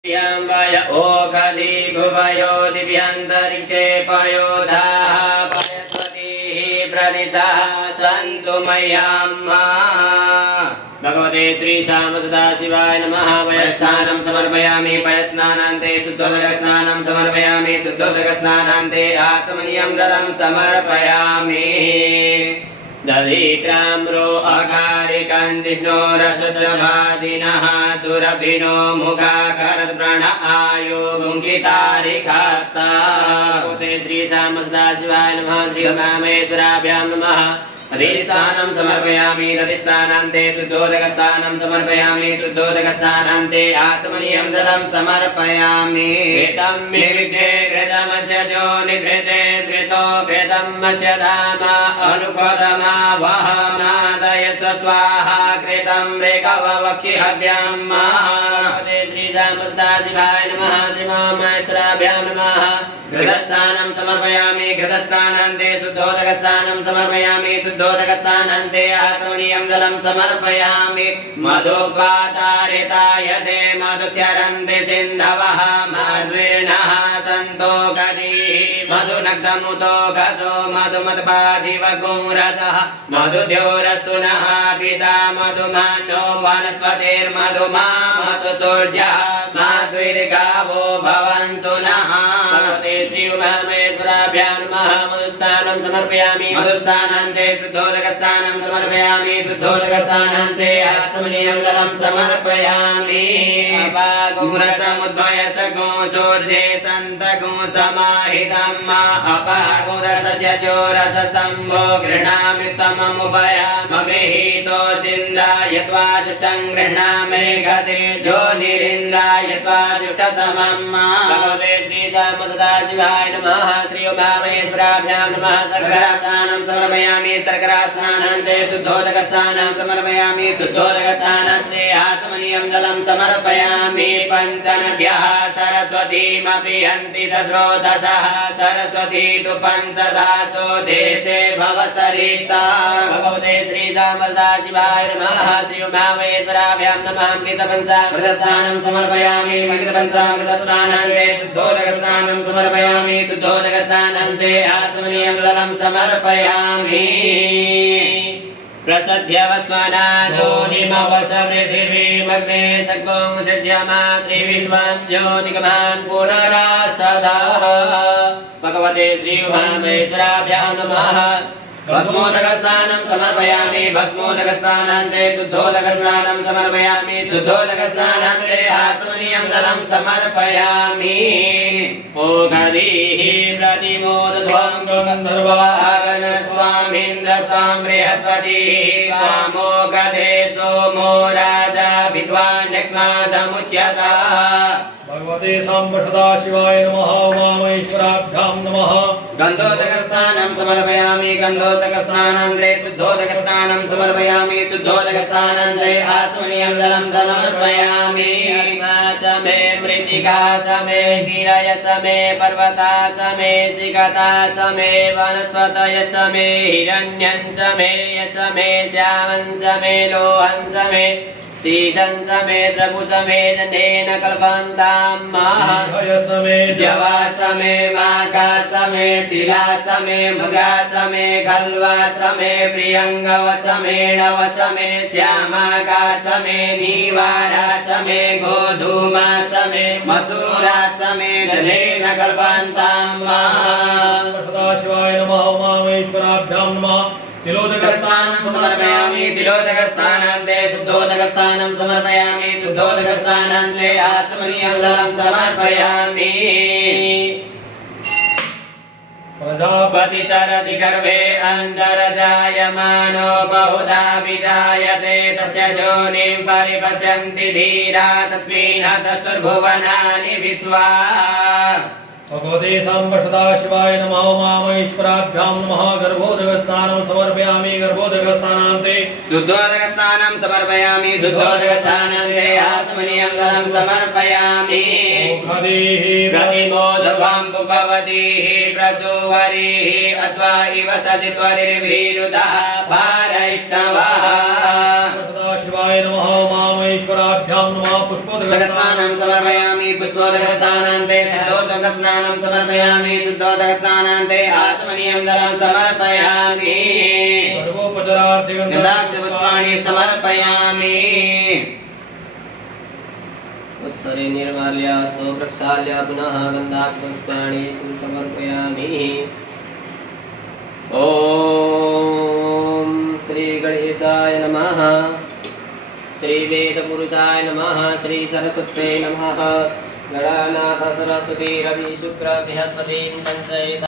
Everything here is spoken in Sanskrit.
ओखदी भुवयो दिव्यन्तरिक्षे पयोधाः पयस्वतीः प्रदिशः सन्तु मह्यम्। भगवते श्री श्याम सदाशिवाय नमः। पयस्नानं समर्पयामि। पयस्नानान्ते शुद्धोदकस्नानं समर्पयामि। शुद्धोदकस्नानान्ते आचमनीयं जलं समर्पयामि। दधित्राम्रो अकारिकं जिष्णोरसभाजिनः सुरभिनो मुखाकरद्व्रण आयु मुङ्कितारिकार्ता। भगवते श्री श्याम सदाशिवाय नमः। श्री रामेश्वराभ्यां नमः। दधिस्नानं समर्पयामि। दधिस्नानान्ते शुद्धोदकस्नानं समर्पयामि। शुद्धोदकस्नानान्ते आचमनीयं जलं समर्पयामि। घृतं निविक्षे घृतमस्य जोनिधृते धृतो घृतमस्य धाम अनुपदमा वहमादयस स्वाहा कृतं रेकवक्षि हव्यम्। श्री श्यामसदाशिवाय नमः। श्रीमामेश्वराभ्यां नमः। घृतस्नानं समर्पयामि। घृतस्नानान्ते शुद्धोदकस्नानं समर्पयामि। शुद्धोदकस्नानान्ते आचमनीयं जलं समर्पयामि। मधुपातारितायते मधुचरन्ति सिन्धवः मध्वीर्णः सन्तोकदीः मधुनग्धमुतोकसो मधुमत्पाधिवगुंरसः मधुद्योरस्तु नः पिता मधुमानो वनस्पतिर्मधुमा मधुसूर्यः मध्वीर्गावो भवन्तु नः। श्री उमामेश्वराभ्यां नमः। मधुस्नानं समर्पयामि। मधुस्नानान्ते शुद्धोदकस्नानं समर्पयामि। शुद्धोदकस्नानान्ते आचमनीयं जलं समर्पयामि। अपागुरसमुद्वयसगो सूर्ये सन्तगो समाहितम् अपागुरसस्य चोरसस्तम्भो गृह्णामि तममुपयामगृहीतो सिन्द्राय त्वाजुष्टं गृह्णामि गतिर्जोनिरिन्द्राय त्वाजुष्टतमम्। भगवते श्री श्याम सदाशिवाय नमः। श्री उमामेश्वराभ्यां नमः। शर्करास्नानं समर्पयामि। शर्करास्नानान्ते शुद्धोदकस्नानं समर्पयामि। शुद्धोदकस्नानान्ते आचमनीयं जलं समर्पयामि। पञ्चनद्यः सरस्वतीमपि हन्ति सस्रोतसः सरस्वती तु पञ्चदासो देशे भवसरिता। भगवते श्री श्याम सदाशिवाय नमः। श्री उमामेश्वराभ्यां नमः। मृतपञ्चामृतस्नानं समर्पयामि। मृतपञ्चामृतस्नानान्ते शुद्धोदकस्नानं समर्पयामि। शुद्धोदकस्नानान्ते आचमनीयं जलं समर्पयामि। प्रसद्यवस्वनाजोनिमवसमृथिवीमग्ने सगों सज्जमात्रिविद्वान् ज्योतिगमान् पुनरासदाः। भगवते श्री उमामेश्वराभ्यां नमः। भस्मोदकस्नानं समर्पयामि। भस्मोदकस्नानान्ते शुद्धोदकस्नानं समर्पयामि। शुद्धोदकस्नानान्ते आचमनीयं जलं समर्पयामि। ओघरीः प्रतिमोदध्वं गन्धर्वागन स्वामीन्द्र स्वां बृहस्पतिः स्वामोगधे सोमो राजा विद्वान् यक्ष्मादमुच्यता। भगवते सांब सदाशिवाय नमः। उमामेश्वराभ्यां नमः। गन्धोदकस्नानं समर्पयामि। गन्धोदकस्नानान्ते शुद्धोदकस्नानं समर्पयामि। शुद्धोदकस्नानान्ते आचमनीयं जलं समर्पयामि। च मे मृत्तिका च मे गिरय च मे पर्वता च मे शिखता च मे वनस्पतय च मे हिरण्यं च मे यश मे श्यामं च मे लोहं च मे शीशं च मे द्रवु च मे जनेन कल्पन्तां जवा च मे माका च मे तिला च मे मृगा च मे खल्वा च मे प्रियङ्गव च मे णव च मे श्यामाका च मे नीवारा च मे गोधूमा च मे मसूरा च मे जनेन कल्पन्तां। सदाशिवाय नमः। उमामेश्वराभ्यां नमः। तिलोदकस्नानं समर्पयामि। तिलोदकस्नानान्ते शुद्धोदकस्नानं समर्पयामि। शुद्धोदकस्नानान्ते आचमनीयं जलं समर्पयामि। प्रजापति तरति गर्भे अन्तर्जायमानो बहुधा विजायते तस्य योनिं परिपश्यन्ति धीरा तस्मिन् हतस्तुर्भुवनानि विश्वा। भगवते सांब सदाशिवाय नमः। उमामेश्वराभ्यां नमः। गर्भोदकस्नानं समर्पयामि। गर्भोदकस्नानान्ते शुद्धोदकस्नानं समर्पयामि। शुद्धोदकस्नानान्ते आचमनीयं जलं समर्पयामि। ओघरीः प्रतिमोदध्वं पुपवतीः प्रसूवरीः अश्वा इव सति त्वरिर्भिरुतः भार वैष्णवः सदाशिवाय नमः उमामहेश्वराभ्यां नमः पुष्पोदकस्नानं समर्पयामि पुष्पोदकस्नानान्ते शुद्धोदकस्नानं समर्पयामि शुद्धोदकस्नानान्ते आचमनीयं जलं समर्पयामि गन्धाक्षपुष्पाणि समर्पयामि उत्तरे निर्माल्यास्तु प्रक्षाल्य पुनः गन्धाक्षपुष्पाणि समर्पयामि ॐ श्री गणेशाय नमः श्री वेदपुरुषाय नमः श्री सरस्वत्यै नमः गणानाथ सरस्वती रवि शुक्र बृहस्पति पंचैत